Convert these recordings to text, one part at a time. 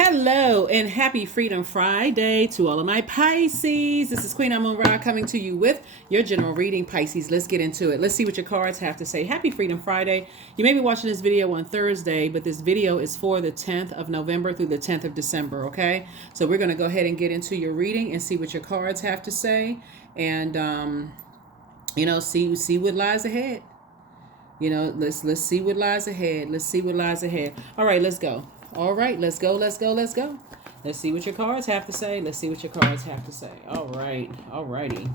Hello and happy Freedom Friday to all of my Pisces. This is Queen Amun Ra coming to you with your general reading, Pisces. Let's get into it. Let's see what your cards have to say. Happy Freedom Friday. You may be watching this video on Thursday, but this video is for the 10th of November through the 10th of December, okay? So we're going to go ahead and get into your reading and see what your cards have to say and, see what lies ahead. Let's see what lies ahead. Let's see what lies ahead. All right, let's go. All right, let's go. Let's see what your cards have to say. All right, all righty.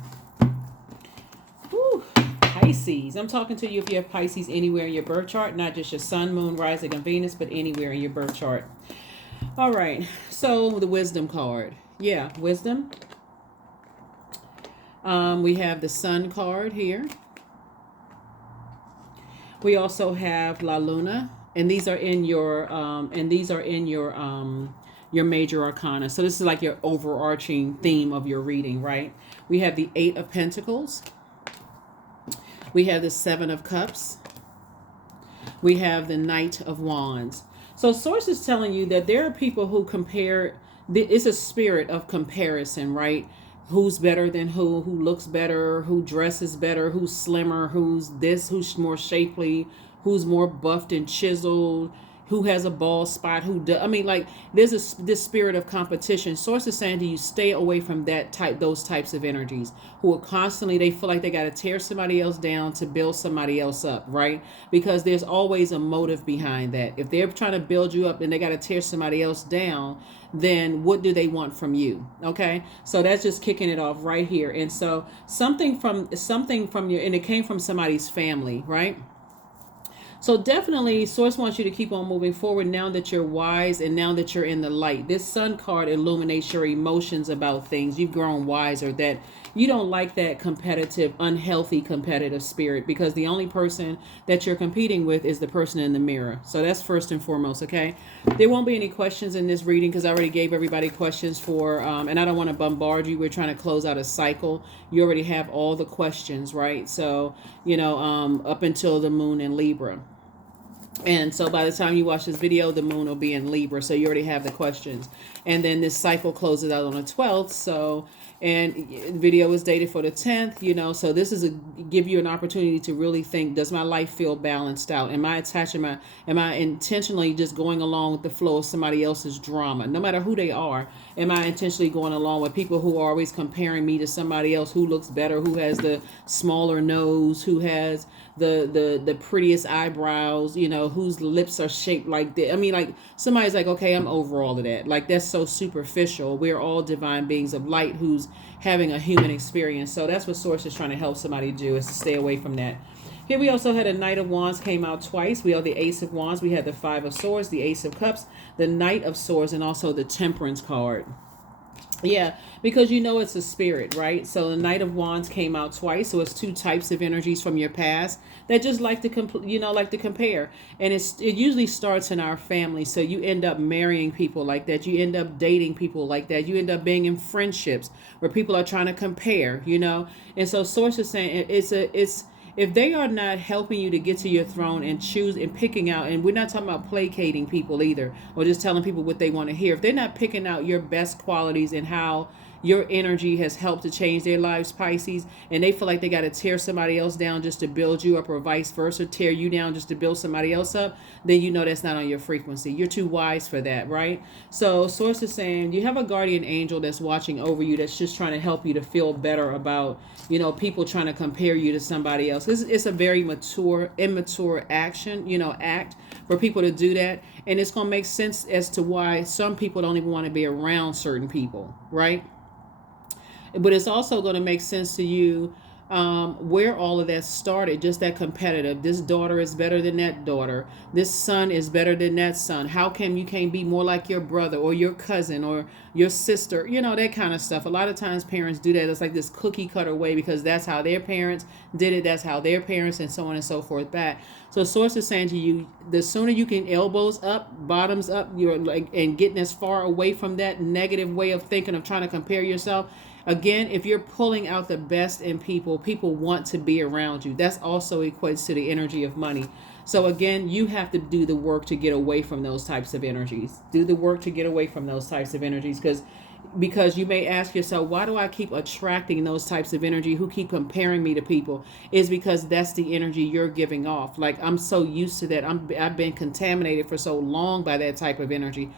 Whew. Pisces. I'm talking to you if you have Pisces anywhere in your birth chart, not just your sun, moon, rising, and Venus, but anywhere in your birth chart. All right, so the wisdom card. Yeah, wisdom. We have the sun card here. We also have La Luna. And these are in your your major arcana. So this is like your overarching theme of your reading, right? We have the 8 of Pentacles. We have the 7 of Cups. We have the Knight of Wands. So Source is telling you that there are people who compare. It's a spirit of comparison, right? Who's better than who looks better, who dresses better, who's slimmer, who's this, who's more shapely, who's more buffed and chiseled, who has a bald spot, there's this spirit of competition. Source is saying to you, stay away from those types of energies who are constantly, they feel like they got to tear somebody else down to build somebody else up, right? Because there's always a motive behind that. If they're trying to build you up and they got to tear somebody else down, then what do they want from you? Okay, so that's just kicking it off right here. And so something from your, and it came from somebody's family, right? So definitely, Source wants you to keep on moving forward now that you're wise and now that you're in the light. This Sun card illuminates your emotions about things. You've grown wiser, that you don't like that competitive, unhealthy competitive spirit, because the only person that you're competing with is the person in the mirror. So that's first and foremost, okay? There won't be any questions in this reading because I already gave everybody questions for, and I don't want to bombard you. We're trying to close out a cycle. You already have all the questions, right? So, up until the moon in Libra. And so by the time you watch this video, the moon will be in Libra. So you already have the questions. And then this cycle closes out on the 12th. So, and the video is dated for the 10th, so this is give you an opportunity to really think, does my life feel balanced out? Am I intentionally just going along with the flow of somebody else's drama? No matter who they are, am I intentionally going along with people who are always comparing me to somebody else who looks better, who has the smaller nose, who has the prettiest eyebrows, whose lips are shaped like that? Somebody's like, okay, I'm over all of that. Like, that's so superficial. We're all divine beings of light who's having a human experience. So that's what Source is trying to help somebody do, is to stay away from that. Here we also had a Knight of Wands came out twice. We have the Ace of Wands. We had the 5 of Swords, the Ace of Cups, the Knight of Swords, and also the Temperance card. Yeah, because it's a spirit, right? So the Knight of Wands came out twice. So it's 2 types of energies from your past that just like to compare. And it usually starts in our family. So you end up marrying people like that. You end up dating people like that. You end up being in friendships where people are trying to compare, And so Source is saying if they are not helping you to get to your throne and choose and picking out, and we're not talking about placating people either, or just telling people what they want to hear. If they're not picking out your best qualities and how your energy has helped to change their lives, Pisces, and they feel like they got to tear somebody else down just to build you up, or vice versa, tear you down just to build somebody else up, then that's not on your frequency. You're too wise for that, right? So Source is saying you have a guardian angel that's watching over you, that's just trying to help you to feel better about, people trying to compare you to somebody else. It's a very immature act for people to do that. And it's going to make sense as to why some people don't even want to be around certain people, right? But it's also going to make sense to you where all of that started, just that competitive. This daughter is better than that daughter. This son is better than that son. How come you can't be more like your brother or your cousin or your sister? That kind of stuff. A lot of times parents do that. It's like this cookie cutter way, because that's how their parents did it. That's how their parents, and so on and so forth back. So Source is saying to you, the sooner you can elbows up, bottoms up, and getting as far away from that negative way of thinking of trying to compare yourself. Again, if you're pulling out the best in people, people want to be around you. That's also equates to the energy of money. So again, you have to do the work to get away from those types of energies. Do the work to get away from those types of energies, because you may ask yourself, why do I keep attracting those types of energy? Who keep comparing me to people? Is because that's the energy you're giving off. Like, I'm so used to that. I've been contaminated for so long by that type of energy.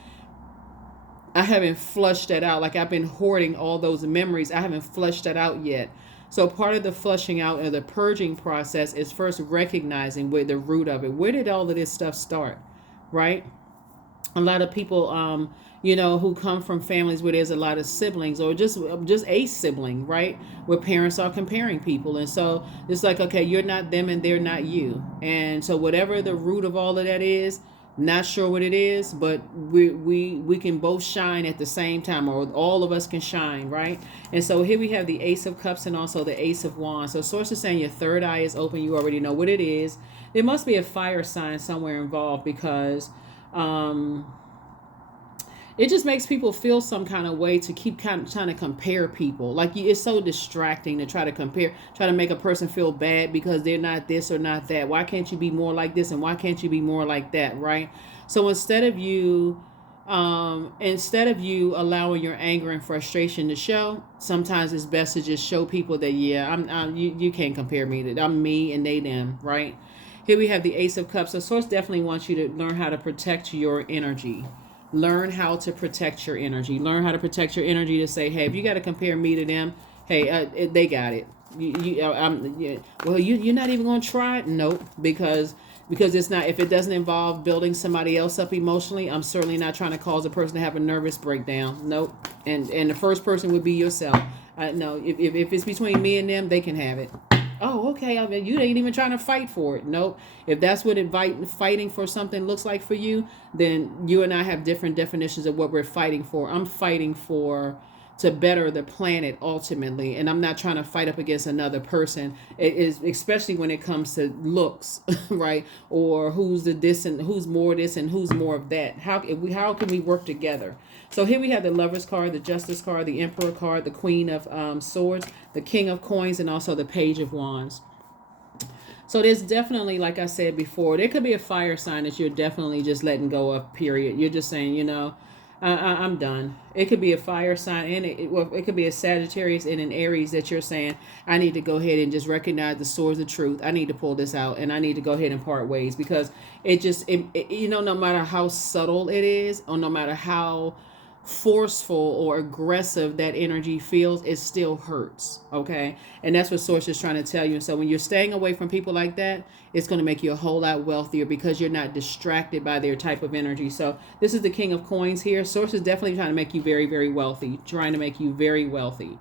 I haven't flushed that out. Like, I've been hoarding all those memories. I haven't flushed that out yet. So part of the flushing out or the purging process is first recognizing where the root of it. Where did all of this stuff start? Right? A lot of people, who come from families where there's a lot of siblings, or just a sibling, right? Where parents are comparing people. And so it's like, okay, you're not them and they're not you. And so whatever the root of all of that is, not sure what it is, but we can both shine at the same time, or all of us can shine, right? And so here we have the Ace of Cups and also the Ace of Wands. So source is saying your third eye is open. You already know what it is. There must be a fire sign somewhere involved, because it just makes people feel some kind of way to keep kind of trying to compare people. Like, it's so distracting to try to make a person feel bad because they're not this or not that. Why can't you be more like this, and why can't you be more like that, right? So instead of you allowing your anger and frustration to show, sometimes it's best to just show people that, yeah, you can't compare me. That I'm me and they them, right? Here we have the Ace of Cups. So source definitely wants you to learn how to protect your energy. Learn how to protect your energy. Learn how to protect your energy to say, hey, if you got to compare me to them, hey, they got it. You're not even going to try it? Nope, because it's not. If it doesn't involve building somebody else up emotionally, I'm certainly not trying to cause a person to have a nervous breakdown. Nope. And the first person would be yourself. No, if it's between me and them, they can have it. Oh, okay. I mean, you ain't even trying to fight for it. Nope. If that's what fighting for something looks like for you, then you and I have different definitions of what we're fighting for. I'm fighting to better the planet ultimately, and I'm not trying to fight up against another person. It is, especially when it comes to looks, right? Or who's the this and who's more this and who's more of that. How can we work together? So here we have the Lovers card, the Justice card, the Emperor card, the Queen of Swords, the King of Coins, and also the Page of Wands. So there's definitely, like I said before, there could be a fire sign that you're definitely just letting go of, period. You're just saying, I'm done. It could be a fire sign, and it could be a Sagittarius and an Aries that you're saying, I need to go ahead and just recognize the swords of truth. I need to pull this out, and I need to go ahead and part ways, because no matter how subtle it is, or no matter how forceful or aggressive that energy feels, it still hurts. Okay. And that's what source is trying to tell you. And so when you're staying away from people like that, it's going to make you a whole lot wealthier, because you're not distracted by their type of energy. So this is the King of Coins here. Source is definitely trying to make you very, very wealthy, trying to make you very wealthy.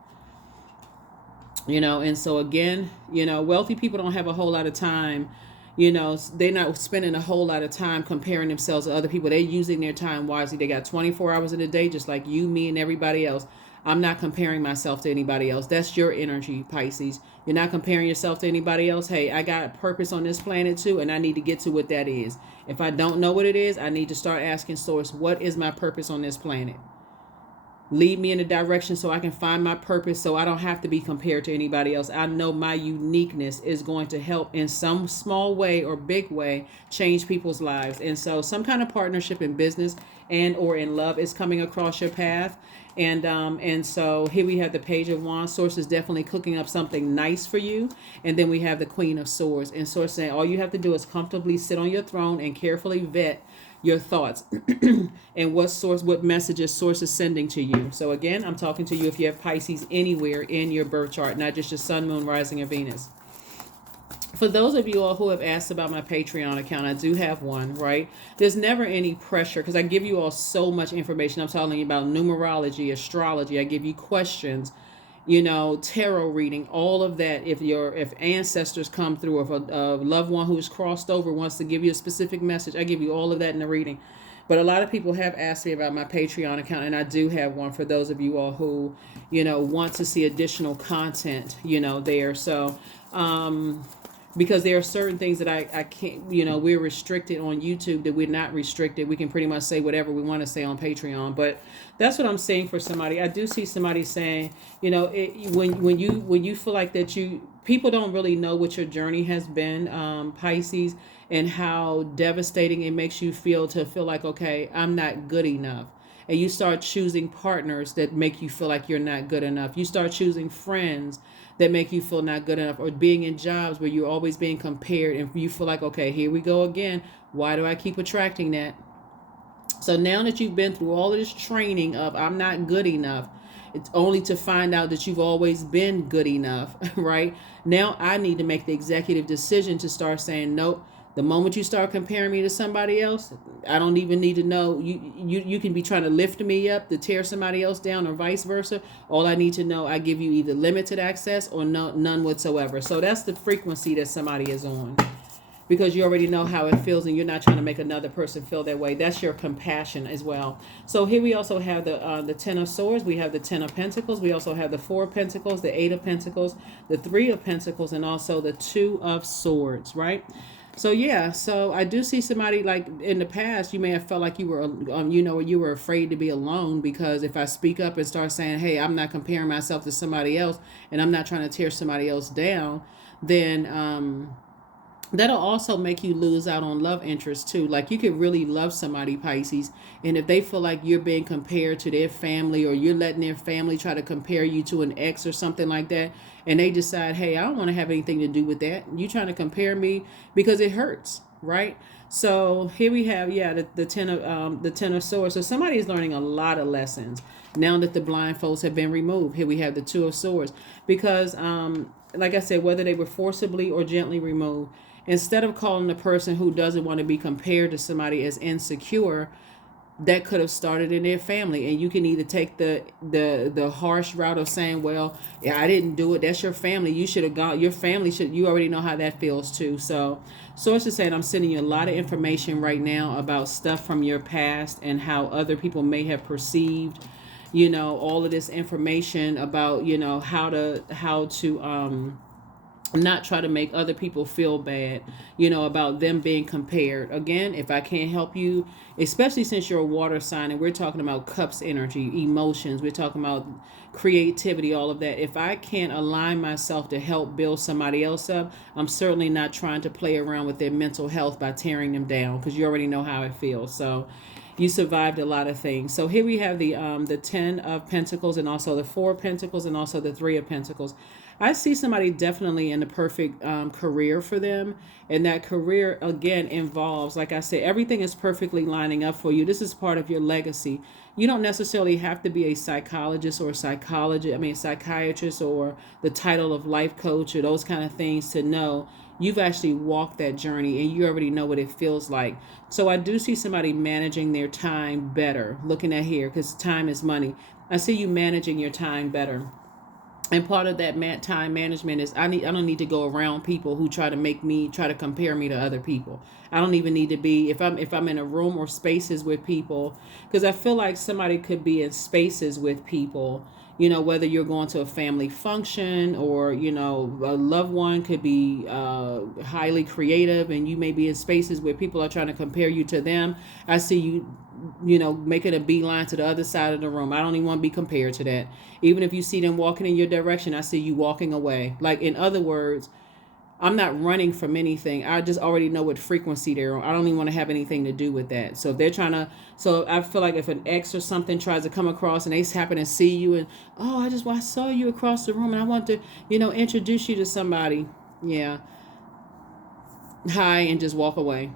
And so again, wealthy people don't have a whole lot of time. They're not spending a whole lot of time comparing themselves to other people. They're using their time wisely. They got 24 hours in a day, just like you, me, and everybody else. I'm not comparing myself to anybody else. That's your energy, Pisces. You're not comparing yourself to anybody else. Hey, I got a purpose on this planet too, and I need to get to what that is. If I don't know what it is, I need to start asking source, what is my purpose on this planet? Lead me in a direction so I can find my purpose, so I don't have to be compared to anybody else. I know my uniqueness is going to help in some small way or big way change people's lives. And so some kind of partnership in business and or in love is coming across your path. And so here we have the Page of Wands. Source is definitely cooking up something nice for you. And then we have the Queen of Swords. And Source saying all you have to do is comfortably sit on your throne and carefully vet your thoughts and what messages source is sending to you. So again, I'm talking to you if you have Pisces anywhere in your birth chart, not just your sun, moon, rising, or Venus. For those of you all who have asked about my Patreon account, I do have one, right? There's never any pressure, because I give you all so much information. I'm telling you about numerology, astrology. I give you questions, tarot reading, all of that. If ancestors come through, or if a loved one who's crossed over wants to give you a specific message, I give you all of that in the reading. But a lot of people have asked me about my Patreon account, and I do have one for those of you all who, want to see additional content, there. So, because there are certain things that I can't, we're restricted on YouTube that we're not restricted. We can pretty much say whatever we want to say on Patreon. But that's what I'm saying for somebody. I do see somebody saying, when you feel like that people don't really know what your journey has been, Pisces. and how devastating it makes you feel to feel like, okay, I'm not good enough. And you start choosing partners that make you feel like you're not good enough. You start choosing friends that make you feel not good enough, or being in jobs where you're always being compared and you feel like, okay, here we go again. Why do I keep attracting that? So now that you've been through all of this training of I'm not good enough, it's only to find out that you've always been good enough, right? Now I need to make the executive decision to start saying, nope. The moment you start comparing me to somebody else, I don't even need to know. You can be trying to lift me up to tear somebody else down, or vice versa. All I need to know, I give you either limited access or none whatsoever. So that's the frequency that somebody is on, because you already know how it feels and you're not trying to make another person feel that way. That's your compassion as well. So here we also have the Ten of Swords. We have the Ten of Pentacles. We also have the Four of Pentacles, the Eight of Pentacles, the Three of Pentacles, and also the Two of Swords, right? So yeah, so I do see somebody, like in the past, you may have felt like you were, you were afraid to be alone, because if I speak up and start saying, hey, I'm not comparing myself to somebody else and I'm not trying to tear somebody else down, then that'll also make you lose out on love interest too. Like you could really love somebody, Pisces, and if they feel like you're being compared to their family, or you're letting their family try to compare you to an ex or something like that, and they decide, hey, I don't want to have anything to do with that. You trying to compare me, because it hurts, right? So here we have, the ten of Swords. So somebody is learning a lot of lessons now that the blindfolds have been removed. Here we have the Two of Swords, because like I said, whether they were forcibly or gently removed, instead of calling the person who doesn't want to be compared to somebody as insecure, that could have started in their family. And you can either take the harsh route of saying, well, yeah, I didn't do it, that's your family, you should have gone, your family should, you already know how that feels too. So source is saying, I'm sending you a lot of information right now about stuff from your past and how other people may have perceived, all of this information about, how to not try to make other people feel bad, about them being compared. Again, if I can't help you, especially since you're a water sign and we're talking about cups energy, emotions, we're talking about creativity, all of that. If I can't align myself to help build somebody else up, I'm certainly not trying to play around with their mental health by tearing them down, because you already know how it feels. So you survived a lot of things. So here we have the Ten of Pentacles, and also the Four of Pentacles, and also the Three of Pentacles. I see somebody definitely in the perfect career for them. And that career, again, involves, like I said, everything is perfectly lining up for you. This is part of your legacy. You don't necessarily have to be a psychologist or a psychiatrist, or the title of life coach or those kind of things to know you've actually walked that journey and you already know what it feels like. So I do see somebody managing their time better. Looking at here, because time is money. I see you managing your time better. And part of that time management is I don't need to go around people who try to compare me to other people. I don't even need to be, if I'm in a room or spaces with people, because I feel like somebody could be in spaces with people, whether you're going to a family function, or, a loved one could be highly creative, and you may be in spaces where people are trying to compare you to them. I see you, making a beeline to the other side of the room. I don't even want to be compared to that. Even if you see them walking in your direction, I see you walking away. Like, in other words, I'm not running from anything. I just already know what frequency they're on. I don't even want to have anything to do with that. So if they're trying to, so I feel like if an ex or something tries to come across and they happen to see you and, oh, I saw you across the room and I want to, introduce you to somebody. Yeah. Hi, and just walk away.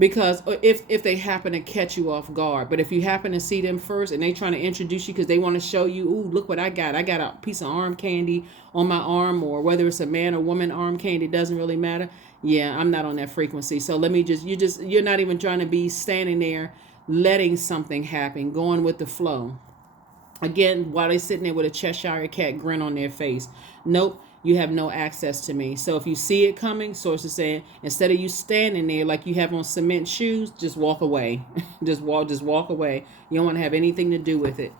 Because if they happen to catch you off guard, but if you happen to see them first and they trying to introduce you because they want to show you, ooh, look what I got a piece of arm candy on my arm, or whether it's a man or woman arm candy, doesn't really matter. Yeah, I'm not on that frequency. So let me you're not even trying to be standing there letting something happen, going with the flow. Again, while they're sitting there with a Cheshire cat grin on their face. Nope. You have no access to me. So if you see it coming, source is saying, instead of you standing there like you have on cement shoes, just walk away. just walk away. You don't want to have anything to do with it.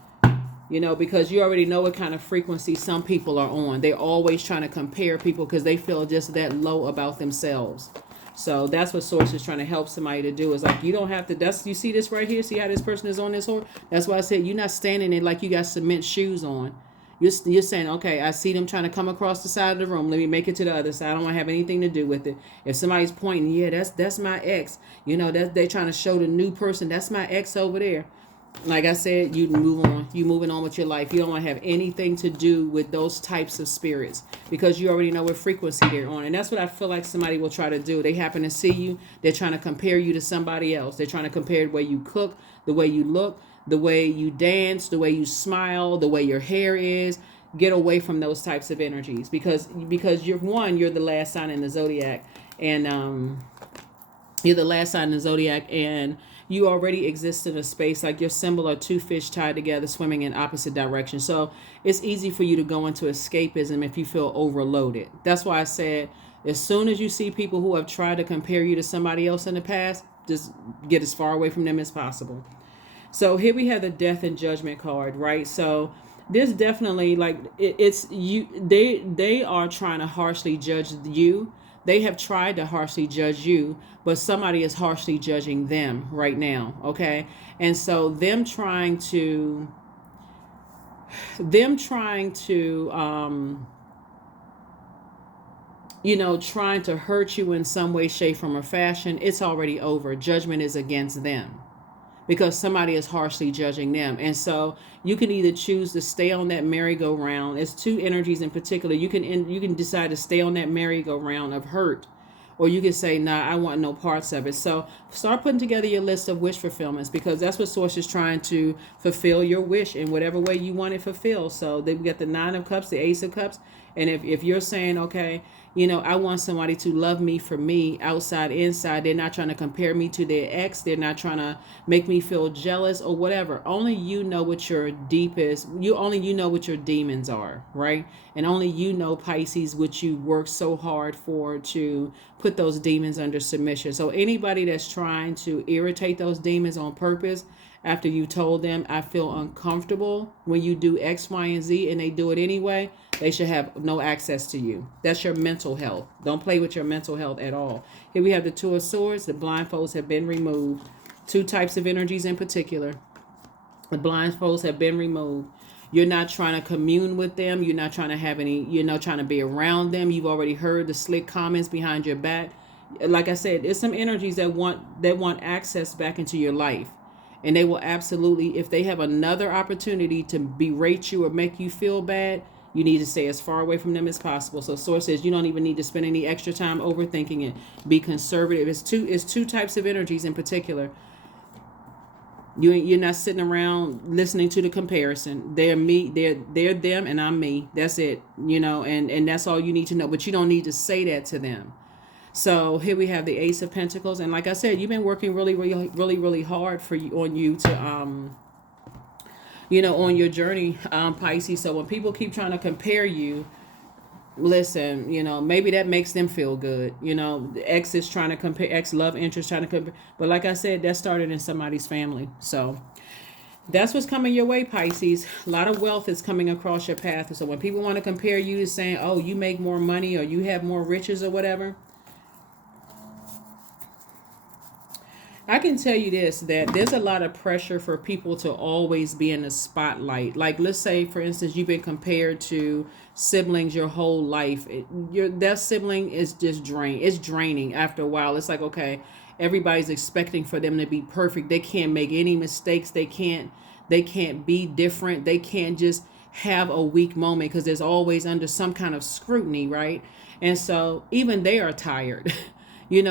Because you already know what kind of frequency some people are on. They're always trying to compare people because they feel just that low about themselves. So that's what source is trying to help somebody to do. Is like, you don't have to, you see this right here? See how this person is on this horse? That's why I said, you're not standing there like you got cement shoes on. You're saying, okay, I see them trying to come across the side of the room. Let me make it to the other side. I don't want to have anything to do with it. If somebody's pointing, yeah, that's my ex. That they're trying to show the new person. That's my ex over there. Like I said, you move on. You moving on with your life. You don't want to have anything to do with those types of spirits because you already know what frequency they're on. And that's what I feel like somebody will try to do. They happen to see you. They're trying to compare you to somebody else. They're trying to compare the way you cook, the way you look, the way you dance, the way you smile, the way your hair is. Get away from those types of energies because you're the last sign in the zodiac, and you're the last sign in the zodiac, and you already exist in a space like your symbol are two fish tied together swimming in opposite directions. So it's easy for you to go into escapism if you feel overloaded. That's why I said as soon as you see people who have tried to compare you to somebody else in the past, just get as far away from them as possible. So here we have the death and judgment card, right? So there's definitely like it's you. They are trying to harshly judge you. They have tried to harshly judge you, but somebody is harshly judging them right now. Okay, and so them trying to trying to hurt you in some way, shape, form, or fashion. It's already over. Judgment is against them, because somebody is harshly judging them. And so you can either choose to stay on that merry-go-round. It's two energies in particular. You can decide to stay on that merry-go-round of hurt, or you can say, nah, I want no parts of it. So start putting together your list of wish fulfillments, because that's what Source is trying to fulfill your wish in whatever way you want it fulfilled. So we got the Nine of Cups, the Ace of Cups. And if you're saying, okay, I want somebody to love me for me, outside, inside. They're not trying to compare me to their ex. They're not trying to make me feel jealous or whatever. Only you know what your deepest, you know what your demons are, right? And only you know, Pisces, what you work so hard for to put those demons under submission. So anybody that's trying to irritate those demons on purpose, after you told them, I feel uncomfortable when you do X, Y, and Z, and they do it anyway, they should have no access to you. That's your mental health. Don't play with your mental health at all. Here we have the Two of Swords. The blindfolds have been removed. Two types of energies in particular. The blindfolds have been removed. You're not trying to commune with them. You're not trying to have any, trying to be around them. You've already heard the slick comments behind your back. Like I said, there's some energies that want access back into your life. And they will absolutely, if they have another opportunity to berate you or make you feel bad, you need to stay as far away from them as possible. So Source says you don't even need to spend any extra time overthinking it. Be conservative. It's two types of energies in particular. You're not sitting around listening to the comparison. They're me, they're them, and I'm me. That's it. And that's all you need to know. But you don't need to say that to them. So here we have the Ace of Pentacles, and like I said, you've been working really, really, really, really hard on you to on your journey, Pisces. So when people keep trying to compare you, listen, maybe that makes them feel good. The ex is trying to compare, ex love interest trying to compare, but like I said, that started in somebody's family. So that's what's coming your way, Pisces. A lot of wealth is coming across your path. So when people want to compare you to saying, oh, you make more money or you have more riches or whatever, I can tell you this, that there's a lot of pressure for people to always be in the spotlight. Like, let's say, for instance, you've been compared to siblings your whole life. That sibling is just It's draining after a while. It's like, okay, everybody's expecting for them to be perfect. They can't make any mistakes. They can't be different. They can't just have a weak moment because there's always under some kind of scrutiny, right? And so even they are tired.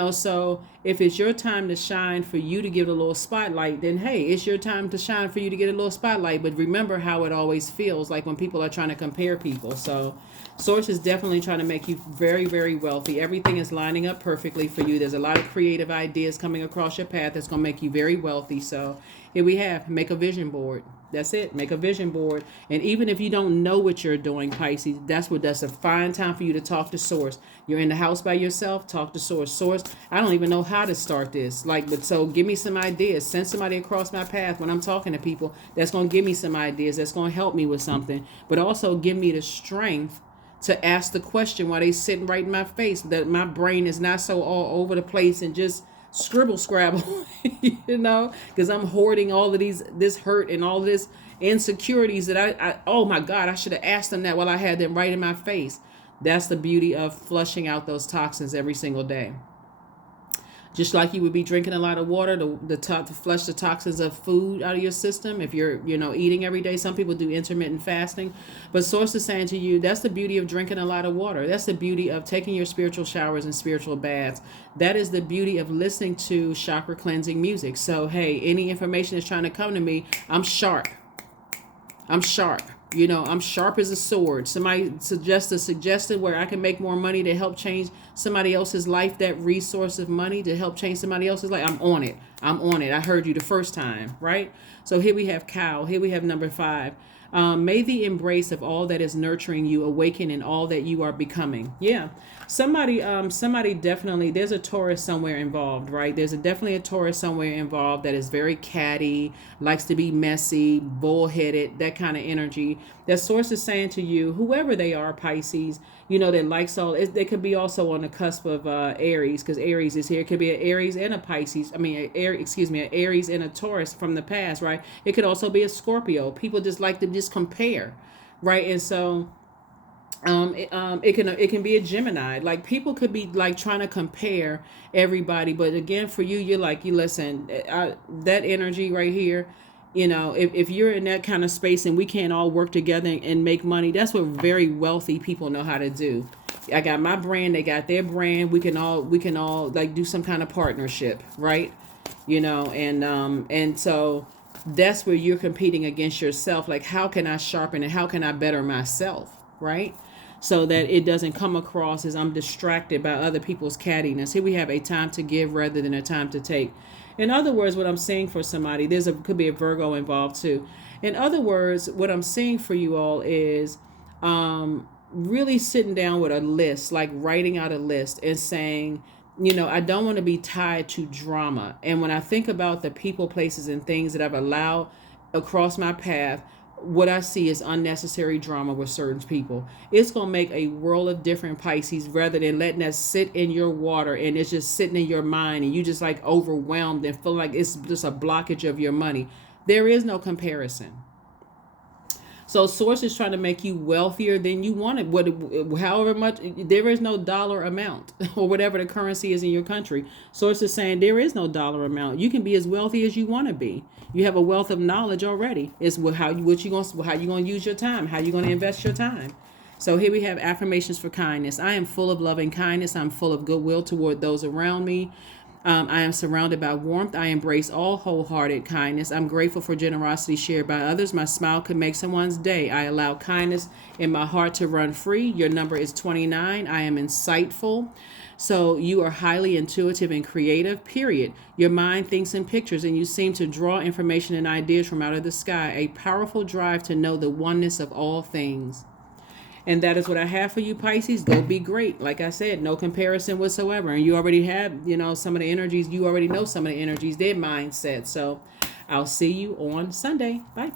So if it's your time to shine, for you to get a little spotlight, then hey, it's your time to shine for you to get a little spotlight. But remember how it always feels like when people are trying to compare people. So Source is definitely trying to make you very, very wealthy. Everything is lining up perfectly for you. There's a lot of creative ideas coming across your path that's going to make you very wealthy. So here we have, make a vision board. That's it. Make a vision board. And even if you don't know what you're doing, Pisces, that's a fine time for you to talk to Source. You're in the house by yourself, talk to Source. Source, I don't even know how to start this. So give me some ideas. Send somebody across my path when I'm talking to people that's going to give me some ideas, that's going to help me with something. But also give me the strength to ask the question while they sitting right in my face, that my brain is not so all over the place and just scribble scrabble, you know, because I'm hoarding all of this hurt and all of this insecurities that oh my God, I should have asked them that while I had them right in my face. That's the beauty of flushing out those toxins every single day. Just like you would be drinking a lot of water to flush the toxins of food out of your system. If you're, eating every day, some people do intermittent fasting. But Source is saying to you, that's the beauty of drinking a lot of water. That's the beauty of taking your spiritual showers and spiritual baths. That is the beauty of listening to chakra cleansing music. So, hey, any information that's trying to come to me, I'm sharp. I'm sharp. I'm sharp as a sword. Somebody suggested where I can make more money to help change somebody else's life, that resource of money to help change somebody else's life. I'm on it. I heard you the first time, right? So here we have cow. Here we have number 5. May the embrace of all that is nurturing you awaken in all that you are becoming. Yeah. Somebody definitely, there's a Taurus somewhere involved, right? There's definitely a Taurus somewhere involved that is very catty, likes to be messy, bullheaded, that kind of energy. That Source is saying to you, whoever they are, Pisces, that likes all, they could be also on the cusp of Aries, because Aries is here. It could be an Aries and a Pisces. An Aries and a Taurus from the past, right? It could also be a Scorpio. People just like to just compare, right? And so it can be a Gemini. Like, people could be like trying to compare everybody, but again, for you, you're like, you listen, that energy right here, if you're in that kind of space and we can't all work together and make money, that's what very wealthy people know how to do. I got my brand, they got their brand. We can all like do some kind of partnership, right? And so that's where you're competing against yourself. Like, how can I sharpen and how can I better myself, right? So that it doesn't come across as I'm distracted by other people's cattiness. Here we have a time to give rather than a time to take. In other words, what I'm saying for somebody, could be a Virgo involved too. In other words, what I'm saying for you all is really sitting down with a list, like writing out a list and saying, I don't want to be tied to drama. And when I think about the people, places, and things that I've allowed across my path, what I see is unnecessary drama with certain people. It's going to make a world of different, Pisces, rather than letting that sit in your water and it's just sitting in your mind and you just like overwhelmed and feel like it's just a blockage of your money. There is no comparison. So Source is trying to make you wealthier than you wanted. However much, there is no dollar amount or whatever the currency is in your country. Source is saying there is no dollar amount. You can be as wealthy as you want to be. You have a wealth of knowledge already. It's how you gonna use your time, how you gonna invest your time. So here we have affirmations for kindness. I am full of loving kindness. I'm full of goodwill toward those around me. I am surrounded by warmth. I embrace all wholehearted kindness. I'm grateful for generosity shared by others. My smile could make someone's day. I allow kindness in my heart to run free. Your number is 29. I am insightful. So you are highly intuitive and creative, period. Your mind thinks in pictures and you seem to draw information and ideas from out of the sky. A powerful drive to know the oneness of all things. And that is what I have for you, Pisces. Go be great. Like I said, no comparison whatsoever. And you already have, some of the energies. You already know some of the energies, their mindset. So I'll see you on Sunday. Bye.